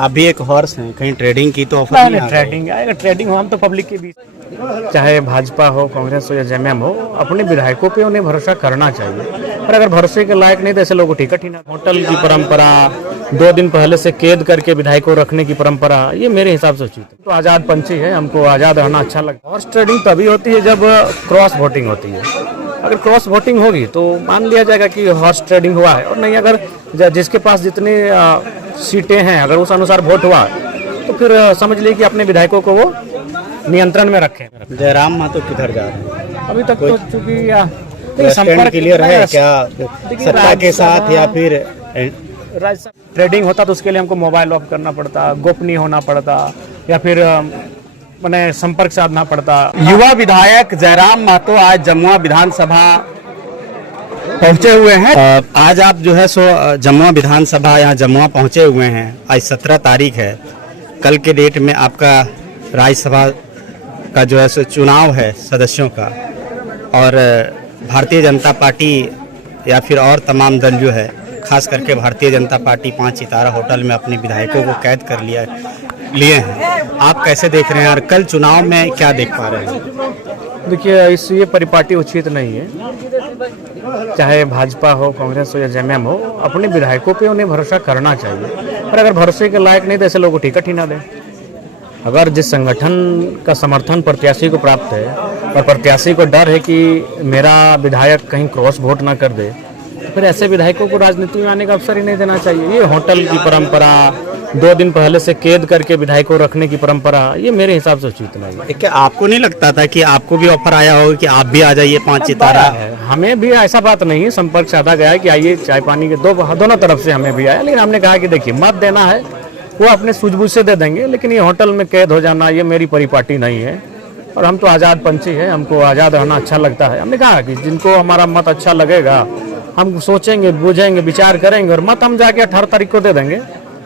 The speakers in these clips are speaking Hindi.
आप भी एक हॉर्स हैं, कहीं ट्रेडिंग की तो ऑफर नहीं आ रही? ट्रेडिंग आएगा, ट्रेडिंग हो, हम तो पब्लिक के बीच, चाहे भाजपा हो, कांग्रेस हो या जेएमएम हो, अपने विधायकों पे उन्हें भरोसा करना चाहिए। पर अगर भरोसे के लायक नहीं तो ऐसे लोगों को टिकट ही ना। होटल की परंपरा, 2 दिन पहले से कैद करके विधायकों रखने की परंपरा, ये मेरे हिसाब से उचित है। तो आज़ाद पंछी है, हमको आज़ाद रहना अच्छा लगता है। हॉर्स ट्रेडिंग तभी होती है जब क्रॉस वोटिंग होती है। अगर क्रॉस वोटिंग होगी तो मान लिया जाएगा कि हॉर्स ट्रेडिंग हुआ है, और नहीं अगर जिसके पास जितनी सीटें हैं अगर उस अनुसार वोट हुआ तो फिर समझ लीजिए कि अपने विधायकों को वो नियंत्रण में रखें। जयराम महतो किधर जा रहे हैं? अभी तक तो चूंकि संपर्क क्लियर है क्या सत्ता के साथ, या फिर ट्रेडिंग होता तो उसके लिए हमको मोबाइल ऑफ करना पड़ता, गोपनीय होना पड़ता, या फिर मैंने संपर्क साधना पड़ता। युवा विधायक जयराम महतो आज जमुआ विधानसभा पहुंचे हुए हैं। आज आप जो है सो जमुआ विधानसभा यहाँ जमुआ पहुंचे हुए हैं। आज 17 तारीख है। कल के डेट में आपका राज्यसभा का जो है सो चुनाव है सदस्यों का, और भारतीय जनता पार्टी या फिर और तमाम दल जो है, खास करके भारतीय जनता पार्टी 5 सितारा होटल में अपने विधायकों को कैद कर लिए हैं। आप कैसे देख रहे हैं, और कल चुनाव में क्या देख पा रहे हैं? देखिए, ये परिपाटी उचित नहीं है। चाहे भाजपा हो, कांग्रेस हो या जेएमएम हो, अपने विधायकों पे उन्हें भरोसा करना चाहिए। पर अगर भरोसे के लायक नहीं तो ऐसे लोगों को टिकट ही ना दें। अगर जिस संगठन का समर्थन प्रत्याशी को प्राप्त है और प्रत्याशी को डर है कि मेरा विधायक कहीं क्रॉस वोट ना कर दे, तो फिर ऐसे विधायकों को राजनीति में आने का अवसर ही नहीं देना चाहिए। ये होटल की परंपरा, 2 दिन पहले से कैद करके विधायकों रखने की परंपरा, ये मेरे हिसाब से उचित नहीं है। क्या आपको नहीं लगता था कि आपको भी ऑफर आया होगा कि आप भी आ जाइए 5 सितारा? हमें भी ऐसा बात नहीं है, संपर्क साधा गया है कि आइए चाय पानी के दोनों तरफ से हमें भी आया, लेकिन हमने कहा कि देखिए मत देना है वो अपने सूझबूझ से दे देंगे, लेकिन ये होटल में कैद हो जाना ये मेरी परिपाटी नहीं है। और हम तो आज़ाद पंछी है, हमको आज़ाद रहना अच्छा लगता है। हमने कहा कि जिनको हमारा मत अच्छा लगेगा हम सोचेंगे, बूझेंगे, विचार करेंगे, और मत हम जाके 18 तारीख को दे देंगे।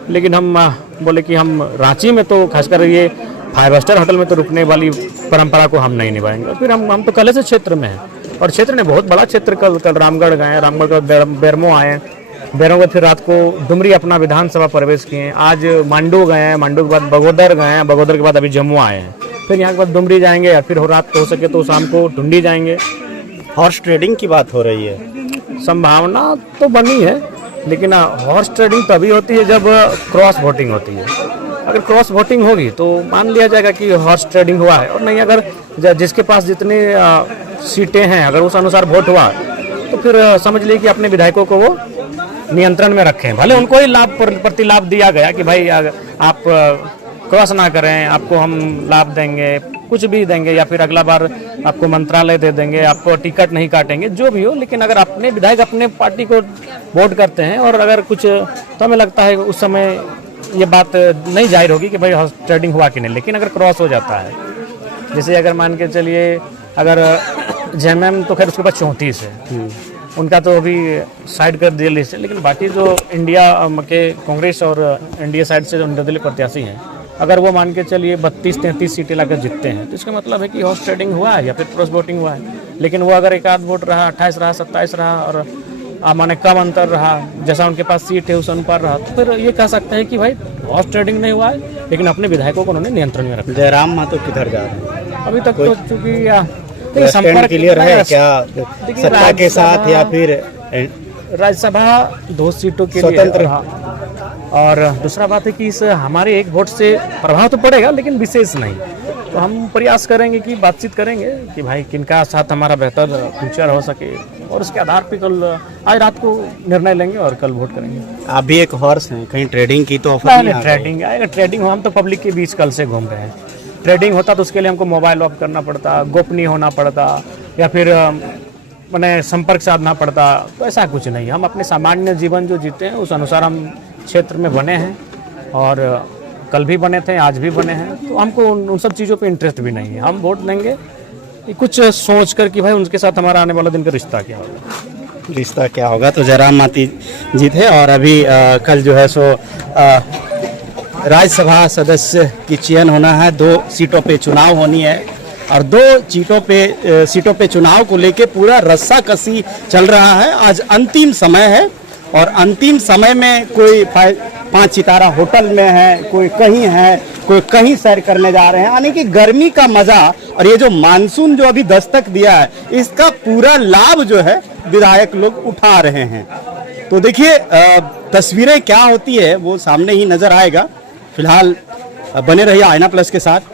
लेकिन हम बोले कि हम रांची में तो खासकर ये 5 स्टार होटल में तो रुकने वाली परंपरा को हम नहीं निभाएंगे। फिर हम तो कल से क्षेत्र में हैं, और क्षेत्र ने बहुत बड़ा क्षेत्र, कल रामगढ़ गए, रामगढ़ का बेरमो आए, बेरों के फिर रात को डुमरी अपना विधानसभा प्रवेश किए। आज मांडू गए हैं, मांडू के बाद बगोदर गए हैं, बगोदर के बाद अभी जमुआ आए हैं, फिर यहाँ के बाद डुमरी जाएंगे, या फिर रात को हो सके तो शाम को टुंडी जाएंगे। हॉर्स ट्रेडिंग की बात हो रही है, संभावना तो बनी है, लेकिन हॉर्स ट्रेडिंग तभी होती है जब क्रॉस वोटिंग होती है। अगर क्रॉस वोटिंग होगी तो मान लिया जाएगा कि हॉर्स ट्रेडिंग हुआ है, और नहीं अगर जिसके पास जितनी सीटें हैं अगर उस अनुसार वोट हुआ तो फिर समझ लीजिए कि अपने विधायकों को वो नियंत्रण में रखें। भले उनको ही प्रतिलाभ दिया गया कि भाई आप क्रॉस ना करें, आपको हम लाभ देंगे, कुछ भी देंगे, या फिर अगला बार आपको मंत्रालय दे देंगे, आपको टिकट नहीं काटेंगे, जो भी हो। लेकिन अगर अपने विधायक अपने पार्टी को वोट करते हैं और अगर कुछ, तो हमें लगता है उस समय ये बात नहीं जाहिर होगी कि भाई हॉर्स ट्रेडिंग हुआ कि नहीं। लेकिन अगर क्रॉस हो जाता है, जैसे अगर मान के चलिए अगर जेएमएम तो खैर उसके पास 34 है, उनका तो अभी साइड कर दिया लिस्ट है, लेकिन बाकी जो इंडिया के कांग्रेस और एनडीए साइड से जो निर्दलीय प्रत्याशी हैं, अगर वो मान के चलिए 32-33 सीटें लाकर जीतते हैं, तो इसका मतलब है कि हॉर्स ट्रेडिंग हुआ है या फिर क्रॉस वोटिंग हुआ है। लेकिन वो अगर एक आध वोट रहा, 28 रहा, 27 रहा, और माने कम अंतर रहा, जैसा उनके पास सीट है उस अनुसार रहा, तो फिर ये कह सकते हैं कि भाई हॉर्स ट्रेडिंग नहीं हुआ है, लेकिन अपने विधायकों को उन्होंने नियंत्रण में रखा। जयराम महतो किधर जा रहे हैं? अभी तक तो चूंकि संपर्क क्लियर है क्या सत्ता के साथ, या फिर राज्यसभा 2 सीटों के स्वतंत्र? और दूसरा बात है कि इस हमारे एक वोट से प्रभाव तो पड़ेगा, लेकिन विशेष नहीं। तो हम प्रयास करेंगे कि बातचीत करेंगे कि भाई किनका साथ हमारा बेहतर फ्यूचर हो सके, और उसके आधार पर कल आज रात को निर्णय लेंगे और कल वोट करेंगे। आप भी एक हॉर्स हैं, कहीं ट्रेडिंग की तो ऑफर नहीं आ रही? ट्रेडिंग आएगा, ट्रेडिंग हो, हम तो पब्लिक के बीच कल से घूम रहे हैं। ट्रेडिंग होता तो उसके लिए हमको मोबाइल ऑफ करना पड़ता, गोपनीय होना पड़ता, या फिर मैंने संपर्क साधना पड़ता। तो ऐसा कुछ नहीं, हम अपने सामान्य जीवन जो जीते हैं उस अनुसार हम क्षेत्र में बने हैं, और कल भी बने थे, आज भी बने हैं। तो हमको उन सब चीज़ों पे इंटरेस्ट भी नहीं है। हम वोट देंगे कुछ सोच कर कि भाई उनके साथ हमारा आने वाला दिन का रिश्ता क्या होगा। रिश्ता क्या होगा? तो जयराम महतो जी थे, और अभी कल जो है सो राज्यसभा सदस्य की चयन होना है, 2 सीटों पे चुनाव होनी है, और 2 सीटों पे चुनाव को लेके पूरा रस्साकसी चल रहा है। आज अंतिम समय है, और अंतिम समय में कोई 5 सितारा होटल में है, कोई कहीं है, कोई कहीं सैर करने जा रहे हैं। यानी कि गर्मी का मजा और ये जो मानसून जो अभी दस्तक दिया है, इसका पूरा लाभ जो है विधायक लोग उठा रहे हैं। तो देखिए तस्वीरें क्या होती है वो सामने ही नजर आएगा। फिलहाल बने रहिए आईना प्लस के साथ।